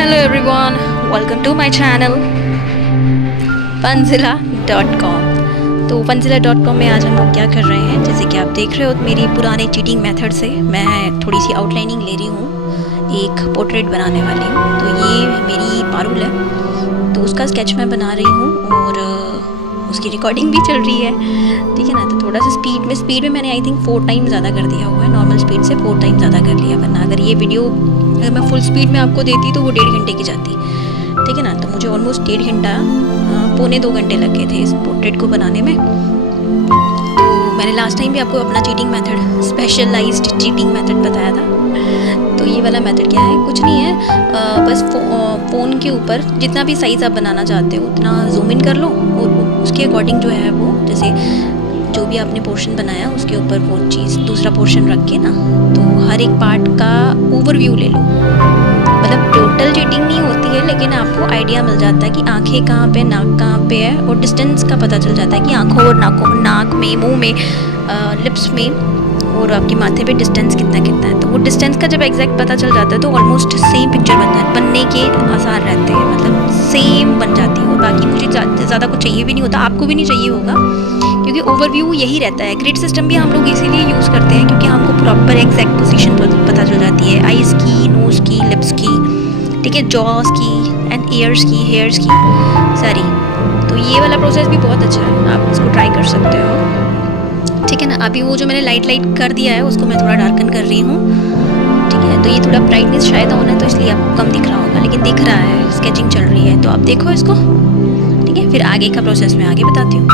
Hello everyone, welcome to my channel fanzilla.com। तो fanzilla.com में आज हम लोग क्या कर रहे हैं, जैसे कि आप देख रहे हो मेरी पुराने चीटिंग मेथड से मैं थोड़ी सी आउटलाइनिंग ले रही हूँ, एक पोर्ट्रेट बनाने वाली हूँ। तो ये मेरी पारुल है, तो उसका स्केच मैं बना रही हूँ और उसकी रिकॉर्डिंग भी चल रही है, ठीक है ना। तो थोड़ा सा स्पीड में मैंने आई थिंक 4 टाइम ज़्यादा कर दिया हुआ है, नॉर्मल स्पीड से 4 टाइम ज़्यादा कर लिया। वरना अगर ये वीडियो अगर मैं फुल स्पीड में आपको देती तो वो 1.5 घंटे की जाती, ठीक है ना। तो मुझे ऑलमोस्ट 1.5 घंटा, पौने 2 घंटे लग गए थे इस पोर्ट्रेट को बनाने में। तो मैंने लास्ट टाइम भी आपको अपना cheating method, specialised cheating method बताया था। तो ये वाला मेथड क्या है, कुछ नहीं है, बस फ़ोन के ऊपर जितना भी साइज़ आप बनाना चाहते हो उतना जूम इन कर लो और उसके अकॉर्डिंग जो है वो, जैसे जो भी आपने पोर्शन बनाया उसके ऊपर वो चीज़ दूसरा पोर्शन रख के ना, तो हर एक पार्ट का ओवरव्यू ले लो। मतलब टोटल चीटिंग नहीं होती है, लेकिन आपको आइडिया मिल जाता है कि आंखें कहाँ पे, नाक कहाँ पे है, और डिस्टेंस का पता चल जाता है कि आंखों और नाक में, मुंह में, लिप्स में और आपके माथे पे डिस्टेंस कितना है। तो वो डिस्टेंस का जब एग्जैक्ट पता चल जाता है तो ऑलमोस्ट सेम पिक्चर बनने के आसार रहते हैं, मतलब सेम बन जाती है। और बाकी मुझे ज़्यादा कुछ चाहिए भी नहीं होता, आपको भी नहीं चाहिए होगा, क्योंकि ओवरव्यू यही रहता है। ग्रिड सिस्टम भी हम लोग इसीलिए यूज़ करते हैं क्योंकि हमको प्रॉपर एग्जैक्ट पोजीशन पता चल जाती है, आइज़ की, नोज़ की, लिप्स की, ठीक है, जॉस की एंड ईयर्स की, हेयर्स की सारी। तो ये वाला प्रोसेस भी बहुत अच्छा है, आप इसको ट्राई कर सकते हो, ठीक है ना। अभी वो जो मैंने लाइट कर दिया है उसको मैं थोड़ा डार्कन कर रही हूँ, ठीक है। तो ये थोड़ा ब्राइटनेस शायद ऑन है तो इसलिए आपको कम दिख रहा होगा, लेकिन दिख रहा है, स्केचिंग चल रही है। तो आप देखो इसको, ठीक है। फिर आगे का प्रोसेस मैं आगे बताती हूँ।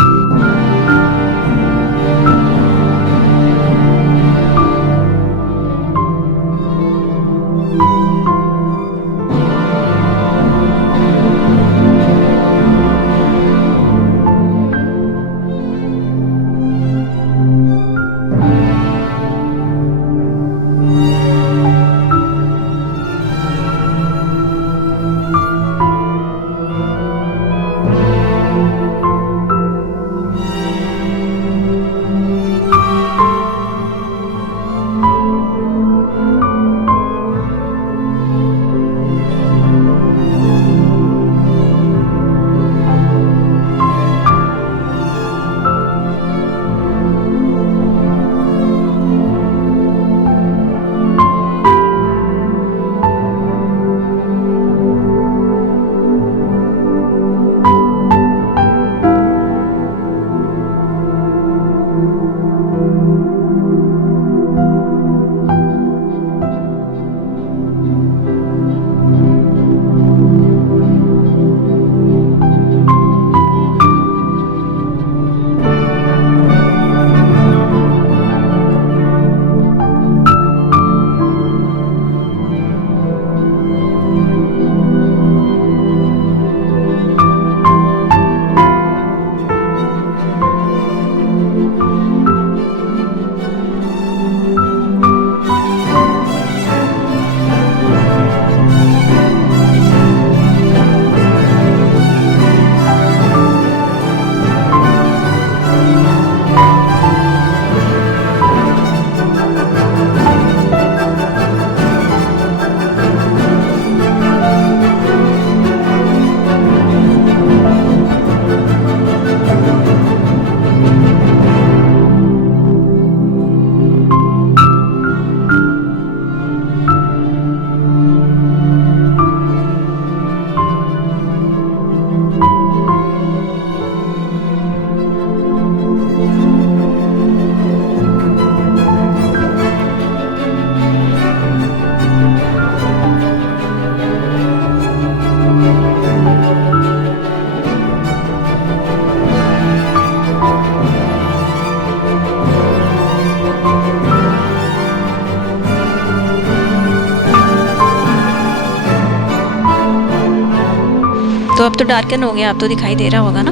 तो अब तो डार्कन हो गया, अब तो दिखाई दे रहा होगा ना,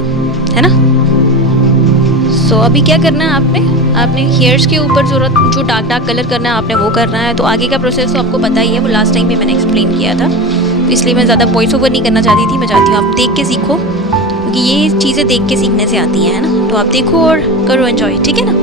है ना। सो अभी क्या करना है, आपने हेयर्स के ऊपर जो डार्क कलर करना है आपने वो करना है। तो आगे का प्रोसेस तो आपको पता ही है, वो लास्ट टाइम भी मैंने एक्सप्लेन किया था, तो इसलिए मैं ज़्यादा वॉइस ओवर नहीं करना चाहती थी। मैं चाहती हूँ आप देख के सीखो, क्योंकि ये चीज़ें देख के सीखने से आती हैं, है ना। तो आप देखो और करो एंजॉय, ठीक है ना।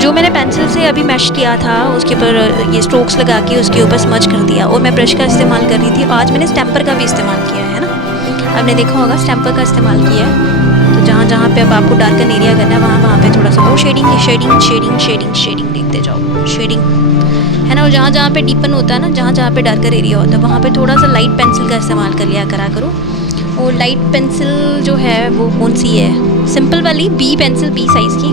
जो मैंने पेंसिल से अभी मैश किया था उसके ऊपर ये स्ट्रोक्स लगा के उसके ऊपर स्मज कर दिया, और मैं ब्रश का इस्तेमाल कर रही थी। आज मैंने स्टैम्पर का भी इस्तेमाल किया है ना, आपने देखा होगा स्टैम्पर का इस्तेमाल किया है। तो जहाँ जहाँ पे अब आपको डार्कन एरिया करना है वहाँ पे थोड़ा सा वो shading shading shading shading shading देखते जाओ, शेडिंग है ना। और जहाँ जहाँ पे डीपन होता है ना, जहाँ जहाँ पे डार्कर एरिया होता है वहाँ पे थोड़ा सा लाइट पेंसिल का इस्तेमाल कर लिया करा करो। और लाइट पेंसिल जो है वो कौन सी है, सिंपल वाली बी पेंसिल, बी साइज़ की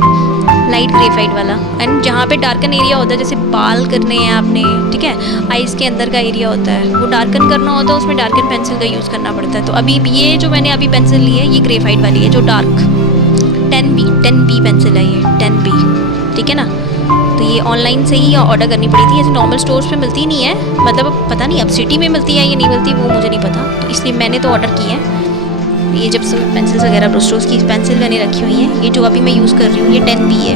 लाइट ग्रेफाइट वाला। एंड जहाँ पे डार्कन एरिया होता है, जैसे बाल करने हैं आपने, ठीक है, आइज़ के अंदर का एरिया होता है वो डार्कन करना होता है, उसमें डार्कन पेंसिल का यूज़ करना पड़ता है। तो अभी ये जो मैंने अभी पेंसिल ली है ये ग्रेफाइट वाली है, जो डार्क 10B पेंसिल है ये, 10B, ठीक है ना। तो ये ऑनलाइन से ही ऑर्डर करनी पड़ी थी, ऐसे नॉर्मल स्टोर्स पे मिलती नहीं है, मतलब पता नहीं अब सिटी में मिलती है या नहीं मिलती वो मुझे नहीं पता, तो इसलिए मैंने तो ऑर्डर की है। ये जब सब पेंसिल्स वगैरह ब्रुस्टोस की पेंसिल मैंने रखी हुई है, ये जो अभी मैं यूज़ कर रही हूँ ये 10B है,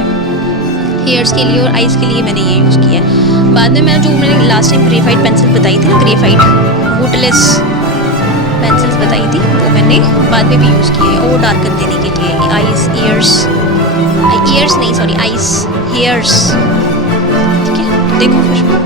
हेयर्स के लिए और आइज़ के लिए मैंने ये यूज़ किया है। बाद में मैंने लास्ट टाइम ग्रेफाइट पेंसिल बताई थी ना, ग्रेफाइट वुडलेस पेंसिल्स बताई थी, वो मैंने बाद में भी यूज़ की है, और डार्कन देने के लिए आइज़, ईयर्स नहीं सॉरी आइज़, हेयर्स, ठीक है। देखो फिर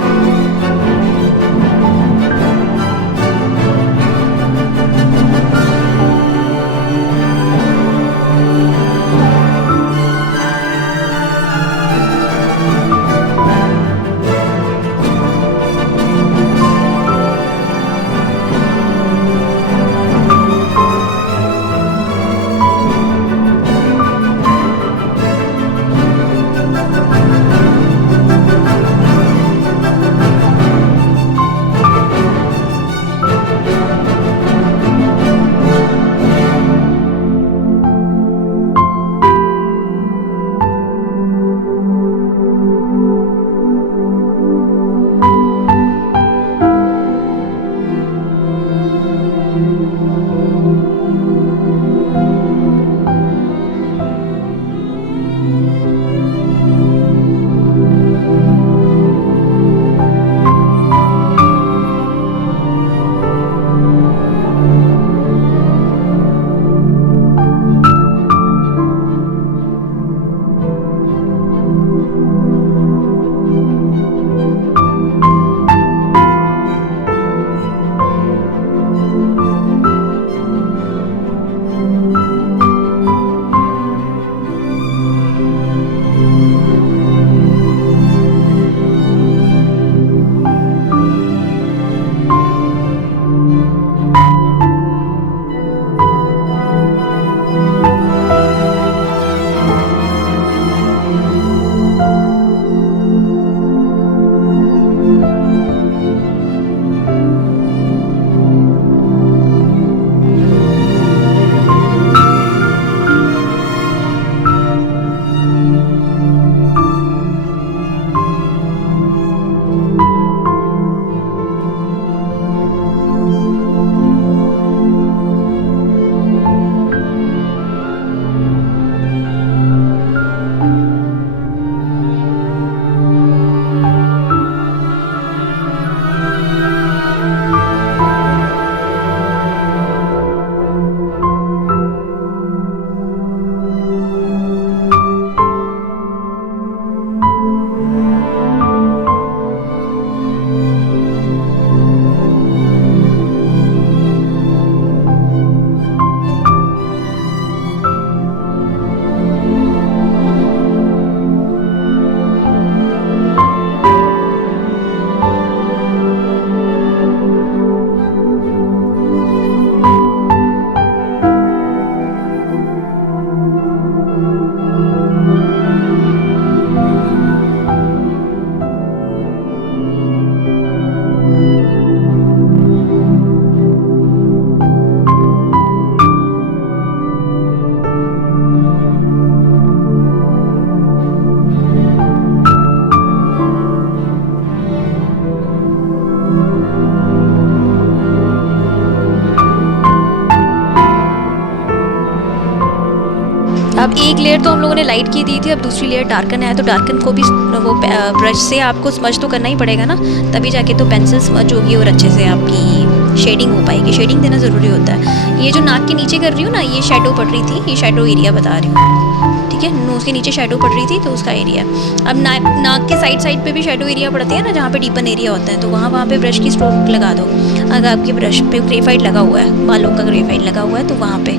अब एक लेयर तो हम लोगों ने लाइट की दी थी, अब दूसरी लेयर डार्कन है, तो डार्कन को भी वो ब्रश से आपको स्मज तो करना ही पड़ेगा ना, तभी जाके तो पेंसिल स्मज होगी और अच्छे से आपकी शेडिंग हो पाएगी। शेडिंग देना ज़रूरी होता है। ये जो नाक के नीचे कर रही हूँ ना, ये शेडो पड़ रही थी, ये शेडो एरिया बता रही हूँ, ठीक है। नोज़ के नीचे शेडो पड़ रही थी तो उसका एरिया। अब नाक के साइड पे भी शेडो एरिया पड़ती है ना, जहाँ पे डीपन एरिया होता है, तो वहाँ पे ब्रश की स्ट्रोक लगा दो। अगर आपके ब्रश पे ग्रेफाइट लगा हुआ है, बालों का ग्रेफाइट लगा हुआ है, तो वहाँ पे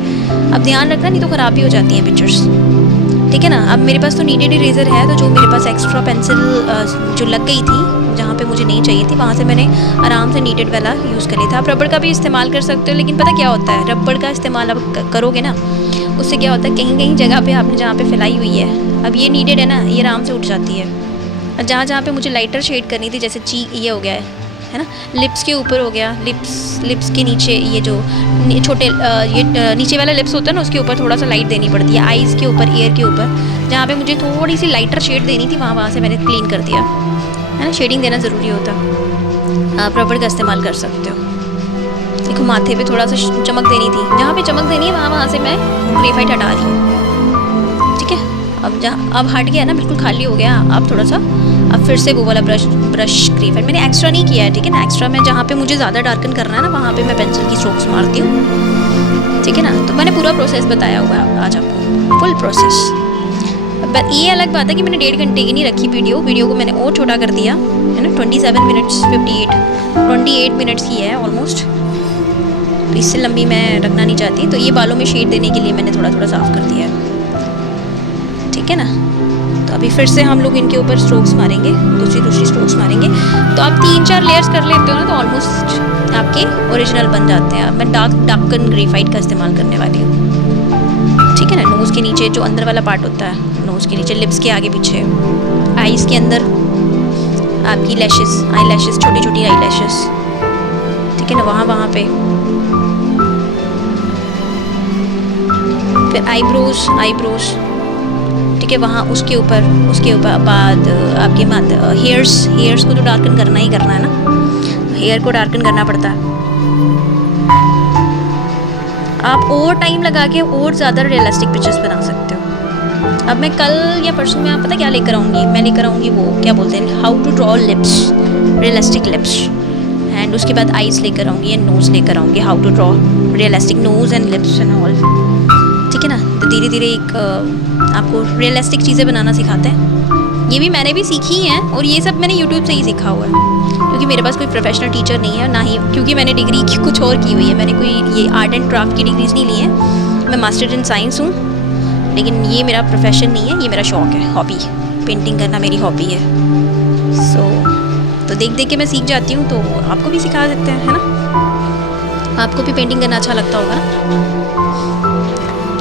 अब ध्यान रखना, नहीं तो ख़राब भी हो जाती हैं पिक्चर्स, ठीक है ना। अब मेरे पास तो नीडेड इरेज़र है, तो जो मेरे पास एक्स्ट्रा पेंसिल जो लग गई थी जहाँ पे मुझे नहीं चाहिए थी, वहाँ से मैंने आराम से नीडेड वाला यूज़ कर लिया था। आप रबड़ का भी इस्तेमाल कर सकते हो, लेकिन पता क्या होता है, रबड़ का इस्तेमाल आप करोगे ना, उससे क्या होता है, कहीं कहीं जगह पे आपने जहाँ पे फैलाई हुई है, अब ये नीडेड है ना, ये आराम से उठ जाती है। और जहाँ जहाँ पे मुझे लाइटर शेड करनी थी, जैसे ये हो गया है ना, लिप्स के ऊपर हो गया, लिप्स के नीचे ये जो छोटे ये नीचे वाला लिप्स होता है ना, उसके ऊपर थोड़ा सा लाइट देनी पड़ती है। आईज़ के ऊपर, ईयर के ऊपर, जहाँ पे मुझे थोड़ी सी लाइटर शेड देनी थी, वहाँ से मैंने क्लीन कर दिया, है ना। शेडिंग देना ज़रूरी होता, आप रबड़ का इस्तेमाल कर सकते हो। देखो माथे पे थोड़ा सा चमक देनी थी, जहाँ पे चमक देनी है वहाँ से मैं ग्रेफाइट हटा रही हूँ, ठीक है। अब हट गया ना, बिल्कुल खाली हो गया। अब थोड़ा सा, अब फिर से वो वाला ब्रश ग्रेफाइट मैंने एक्स्ट्रा नहीं किया है, ठीक है ना। एक्स्ट्रा मैं जहाँ पे मुझे ज़्यादा डार्कन करना है ना, वहाँ पे मैं पेंसिल की स्ट्रोक्स मारती हूँ, ठीक है ना। तो मैंने पूरा प्रोसेस बताया हुआ है आज आपको, फुल प्रोसेस। ये अलग बात है कि मैंने 1.5 घंटे की नहीं रखी वीडियो को मैंने और छोटा कर दिया, है ना। 27 मिनट्स 28 मिनट्स की है ऑलमोस्ट, तो इससे लंबी मैं रखना नहीं चाहती। तो ये बालों में शेड देने के लिए मैंने थोड़ा थोड़ा साफ़ कर दिया है, ठीक है ना। तो अभी फिर से हम लोग इनके ऊपर स्ट्रोक्स मारेंगे, दूसरी स्ट्रोक्स मारेंगे। तो आप 3-4 लेयर्स कर लेते हो ना, तो ऑलमोस्ट आपके ओरिजिनल बन जाते हैं। मैं डार्कन ग्रेफाइट का इस्तेमाल करने वाली हूँ, ठीक है ना। नोज़ के नीचे जो अंदर वाला पार्ट होता है, नोज़ के नीचे, लिप्स के आगे पीछे, आईज़ के अंदर आपकी लैशेस, आई लैशेस, छोटी छोटी आई लैशेस, ठीक है ना, वहाँ पे। फिर आईब्रोज, ठीक है, वहाँ उसके ऊपर बाद आपके हेयर्स को तो डार्कन करना ही करना है ना, हेयर को डार्कन करना पड़ता है। आप और टाइम लगा के और ज़्यादा रियलिस्टिक पिक्चर्स बना सकते हो। अब मैं कल या परसों में, आप पता क्या लेकर आऊँगी, मैं लेकर आऊँगी वो क्या बोलते हैं, how to draw lips, realistic lips, and उसके बाद आईज़ लेकर आऊँगी या नोज़ लेकर आऊँगी, how to draw realistic nose and lips and all, ठीक है ना। तो धीरे धीरे एक आपको रियलिस्टिक चीज़ें बनाना सिखाते हैं। ये भी मैंने भी सीखी हैं, और ये सब मैंने यूट्यूब से ही सीखा हुआ है, क्योंकि मेरे पास कोई प्रोफेशनल टीचर नहीं है, ना ही क्योंकि मैंने डिग्री कुछ और की हुई है। मैंने कोई ये आर्ट एंड क्राफ्ट की डिग्रीज नहीं ली है, मैं मास्टर इन साइंस हूँ, लेकिन ये मेरा प्रोफेशन नहीं है, ये मेरा शौक़ है, हॉबी। पेंटिंग करना मेरी हॉबी है। तो देख देख के मैं सीख जाती हूँ, तो आपको भी सिखा सकते हैं, है ना। आपको भी पेंटिंग करना अच्छा लगता होगा ना।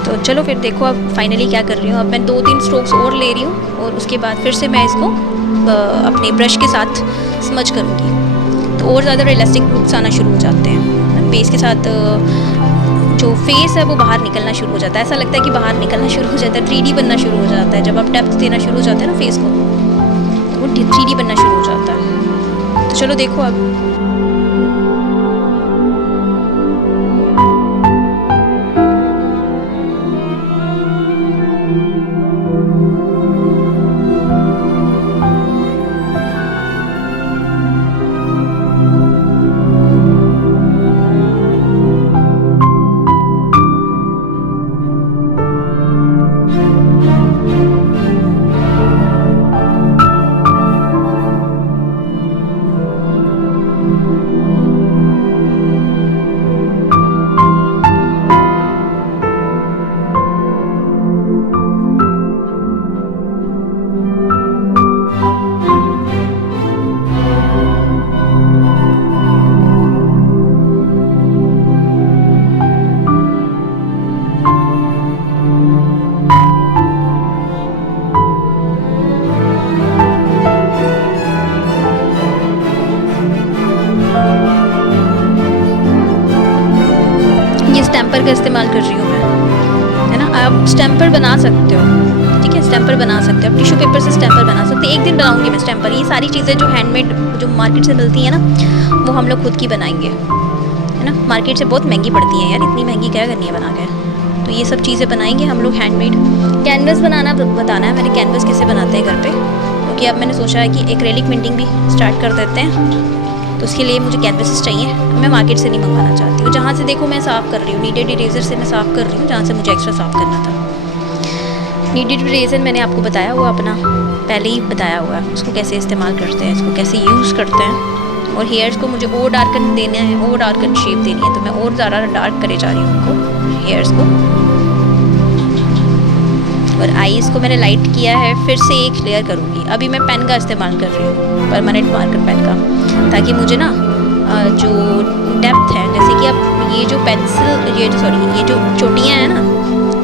तो चलो फिर देखो अब फाइनली क्या कर रही हूँ। अब मैं 2-3 स्ट्रोक्स और ले रही हूँ, और उसके बाद फिर से मैं इसको अपने ब्रश के साथ स्मज करूँगी, तो और ज़्यादा रियलिस्टिक लुक्स आना शुरू हो जाते हैं। फेस के साथ जो फेस है वो बाहर निकलना शुरू हो जाता है, ऐसा लगता है कि बाहर निकलना शुरू हो जाता है, 3D बनना शुरू हो जाता है। जब आप डेप्थ देना शुरू हो जाते हैं ना फेस को, तो वो 3D बनना शुरू हो जाता है। तो चलो देखो अब। स्टैम्पर का इस्तेमाल कर रही हूँ मैं, है ना। आप स्टैम्पर बना सकते हो, ठीक है, स्टैम्पर बना सकते हो, आप टिश्यू पेपर से स्टैम्पर बना सकते हैं। एक दिन बनाऊंगी मैं स्टैम्पर। ये सारी चीज़ें जो हैंडमेड जो मार्केट से मिलती हैं ना, वो हम लोग खुद की बनाएंगे, है ना। मार्केट से बहुत महंगी पड़ती हैं यार, इतनी महंगी क्या करनी है बना के। तो ये सब चीज़ें बनाएंगे हम लोग हैंडमेड। कैनवस बनाना बताना है मैंने, कैनवस कैसे बनाते हैं घर पर, क्योंकि अब मैंने सोचा है कि एक्रेलिक पेंटिंग भी स्टार्ट कर देते हैं, तो उसके लिए मुझे कैनवसेस चाहिए। मैं मार्केट से नहीं मंगवाना चाहती हूँ, जहाँ से देखो मैं साफ़ कर रही हूँ, नीडेड इरेज़र से मैं साफ़ कर रही हूँ जहाँ से मुझे एक्स्ट्रा साफ़ करना था। नीडेड इरेज़र मैंने आपको बताया हुआ, अपना पहले ही बताया हुआ है उसको कैसे इस्तेमाल करते हैं, इसको कैसे यूज़ करते हैं। और हेयर्स को मुझे और डार्कन देना है, और डार्कन शेप देनी है, तो मैं और ज़्यादा डार्क करे जा रही हूँ उनको, हेयर्स को। और आईज़ को मैंने लाइट किया है, फिर से एक लेयर करूँगी। अभी मैं पेन का इस्तेमाल कर रही हूँ, परमानेंट मार्कर पेन का, ताकि मुझे ना जो डेप्थ है, जैसे कि अब ये जो पेंसिल, ये जो चोटियाँ हैं ना,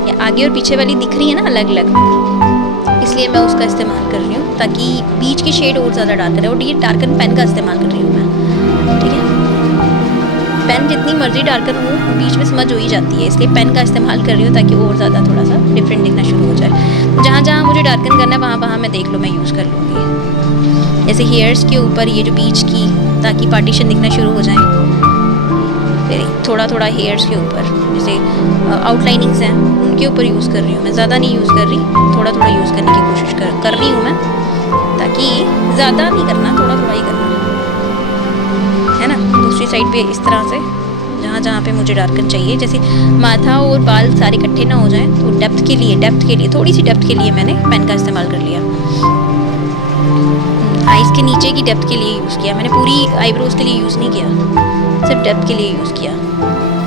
ये आगे और पीछे वाली दिख रही है ना अलग अलग, इसलिए मैं उसका इस्तेमाल कर रही हूँ ताकि बीच की शेड और ज़्यादा डार्क है। और ये डार्कन पेन का इस्तेमाल कर रही हूँ मैं, ठीक है। पेन जितनी मर्जी डार्कन हो, बीच में समझ हो ही जाती है, इसलिए पेन का इस्तेमाल कर रही हूँ ताकि और ज़्यादा थोड़ा सा डिफरेंट दिखना शुरू हो जाए। जहाँ जहाँ मुझे डार्कन करना है वहाँ वहाँ मैं देख लो मैं यूज़ कर लूँगी। जैसे हेयर्स के ऊपर ये जो बीच की, ताकि पार्टीशन दिखना शुरू हो जाए। फिर थोड़ा थोड़ा हेयर्स के ऊपर, जैसे आउटलाइनिंग्स हैं उनके ऊपर यूज़ कर रही हूँ मैं, ज़्यादा नहीं यूज़ कर रही, थोड़ा थोड़ा यूज़ करने की कोशिश कर रही हूँ मैं, ताकि ज़्यादा नहीं करना, थोड़ा थोड़ा ही करना है ना। दूसरी साइड पे इस तरह से जहाँ जहाँ पे मुझे डार्कन चाहिए, जैसे माथा और बाल सारे इकट्ठे ना हो जाएं, तो डेप्थ के लिए थोड़ी सी डेप्थ के लिए मैंने पेन का इस्तेमाल कर लिया। आइज़ के नीचे की डेप्थ के लिए यूज़ किया मैंने, पूरी आईब्रोज़ के लिए यूज़ नहीं किया, सिर्फ डेप्थ के लिए यूज़ किया।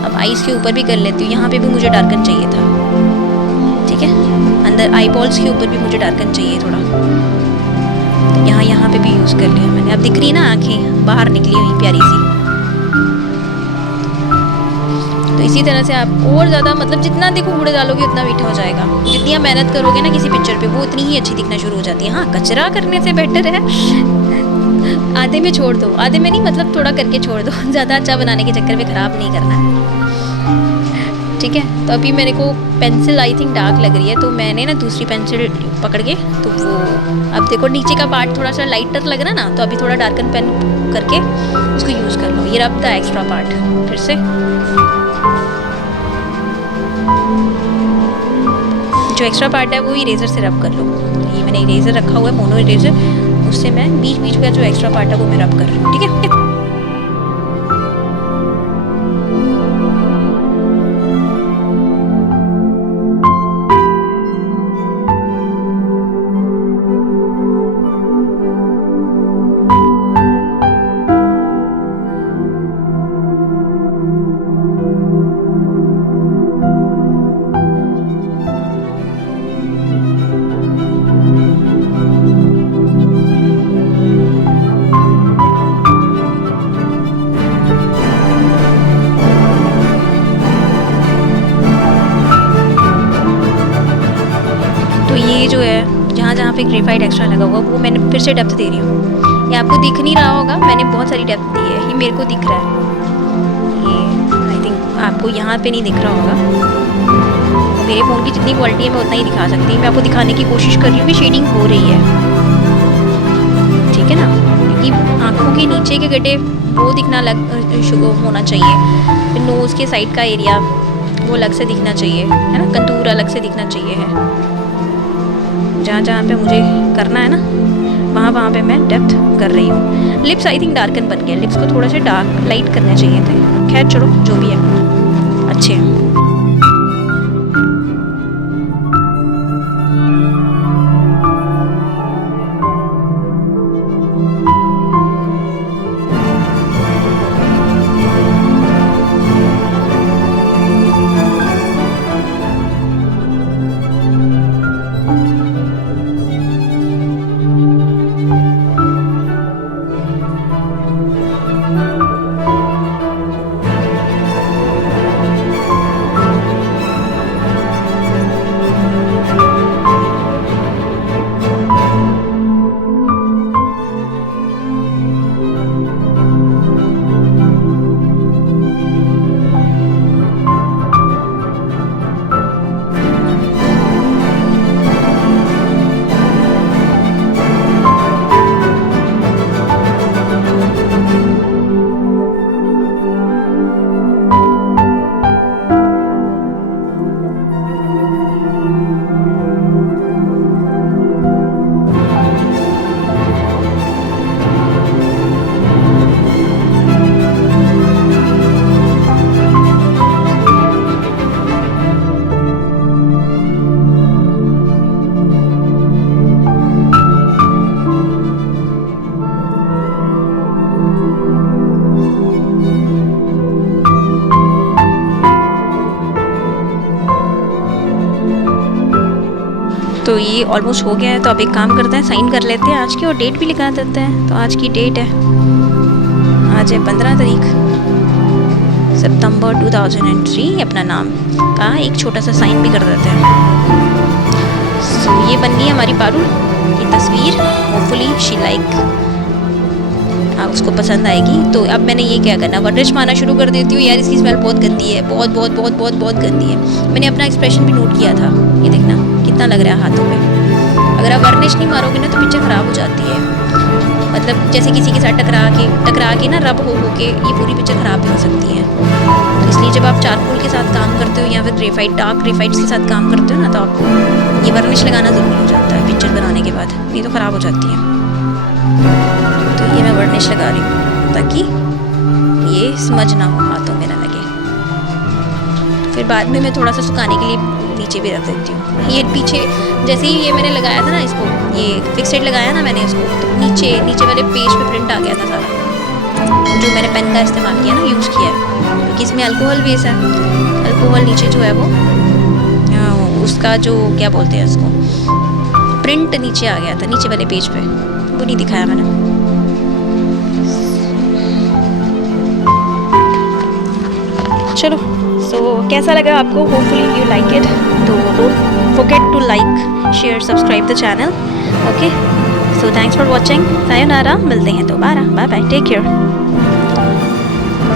अब आइज़ के ऊपर भी कर लेती हूँ, यहाँ पे भी मुझे डार्कन चाहिए था, ठीक है। अंदर आई बॉल्स के ऊपर भी मुझे डार्कन चाहिए थोड़ा, तो यहाँ पे भी यूज़ कर लिया मैंने। अब दिख रही है ना आँखें बाहर निकली हुई प्यारी सी। तो इसी तरह से आप और ज़्यादा, मतलब जितना देखो गुड़ डालोगे उतना मीठा हो जाएगा, जितनी आप मेहनत करोगे ना किसी पिक्चर पे, वो उतनी ही अच्छी दिखना शुरू हो जाती है। हाँ, कचरा करने से बेटर है आधे में छोड़ दो, आधे में नहीं मतलब थोड़ा करके छोड़ दो, ज़्यादा अच्छा बनाने के चक्कर में ख़राब नहीं करना है, ठीक है। तो अभी मेरे को पेंसिल आई थिंक डार्क लग रही है, तो मैंने ना दूसरी पेंसिल पकड़ के, तो वो अब देखो नीचे का पार्ट थोड़ा सा लाइटर लग रहा है ना, तो अभी थोड़ा डार्कन पेन करके उसको यूज़ कर लो। ये रब था एक्स्ट्रा पार्ट, फिर से जो एक्स्ट्रा पार्ट है वो इरेज़र से रब कर लो। ये मैंने इरेज़र रखा हुआ है, मोनो इरेज़र, उससे मैं बीच बीच का जो एक्स्ट्रा पार्ट है वो मैं रब कर रही हूँ, ठीक है। ये जो है जहाँ जहाँ पे ग्रेफाइट एक्स्ट्रा लगा हुआ वो मैंने फिर से डेप्थ दे रही हूँ। ये आपको दिख नहीं रहा होगा, मैंने बहुत सारी डेप्थ दी है, ये मेरे को दिख रहा है। ये आई थिंक आपको यहाँ पे नहीं दिख रहा होगा, मेरे फ़ोन की जितनी क्वालिटी है मैं उतना ही दिखा सकती हूँ। मैं आपको दिखाने की कोशिश कर रही हूँ कि शेडिंग हो रही है, ठीक है ना, क्योंकि आँखों के नीचे के गड्ढे वो दिखना शुरू होना चाहिए, फिर नोज़ के साइड का एरिया वो अलग से दिखना चाहिए, है ना, कंटूर अलग से दिखना चाहिए है। जहाँ जहाँ पे मुझे करना है ना वहाँ वहाँ पे मैं डेप्थ कर रही हूँ। लिप्स आई थिंक डार्कन बन गया, लिप्स को थोड़ा सा डार्क लाइट करने चाहिए थे, खैर चलो जो भी है अच्छे हैं। तो ये ऑलमोस्ट हो गया है, तो अब एक काम करते हैं, साइन कर लेते हैं आज की और डेट भी लिखा देते हैं। तो आज की डेट है, आज है 15 तारीख सितंबर 2003। अपना नाम का एक छोटा सा साइन भी कर देते हैं। सो ये बन गई हमारी पारुल की तस्वीर। होपफुली शी लाइक, उसको पसंद आएगी। तो अब मैंने ये क्या करना, वर्निश मारना शुरू कर देती हूँ। यार इसकी स्मेल बहुत गंदी है, बहुत बहुत बहुत बहुत बहुत गंदी है। मैंने अपना एक्सप्रेशन भी नोट किया था, ये देखना कितना लग रहा है हाथों पे। अगर आप वर्निश नहीं मारोगे ना तो पिक्चर ख़राब हो जाती है। मतलब जैसे किसी के साथ टकरा के ना रब हो के ये पूरी पिक्चर ख़राब भी हो सकती है। तो इसलिए जब आप चारकोल के साथ काम करते हो या फिर ग्रेफाइट, डार्क ग्रेफाइट्स के साथ काम करते हो ना, तो आपको ये वर्निश लगाना ज़रूरी हो जाता है पिक्चर बनाने के बाद, नहीं तो ख़राब हो जाती है। तो ये मैं वर्निश लगा रही हूँ ताकि ये स्मज ना हो, हाथों में ना लगे। फिर बाद में मैं थोड़ा सा सुखाने के लिए नीचे भी रख देती हूँ। ये पीछे जैसे ही ये मैंने लगाया था ना, इसको ये फिक्सेड लगाया ना मैंने इसको, तो नीचे वाले पेज पे प्रिंट आ गया था सारा, जो मैंने पेन का इस्तेमाल किया ना, यूज़ किया है, क्योंकि इसमें अल्कोहल बेस है। अल्कोहल नीचे जो है वो उसका जो क्या बोलते हैं उसको, प्रिंट नीचे आ गया था, नीचे वाले पेज पे, वो नहीं दिखाया मैंने। चलो, सो कैसा लगा आपको? Hopefully you like it. तो don't forget to like, share, subscribe the channel. Okay, so thanks for watching. सायोनारा, मिलते हैं दोबारा। Bye bye, take care.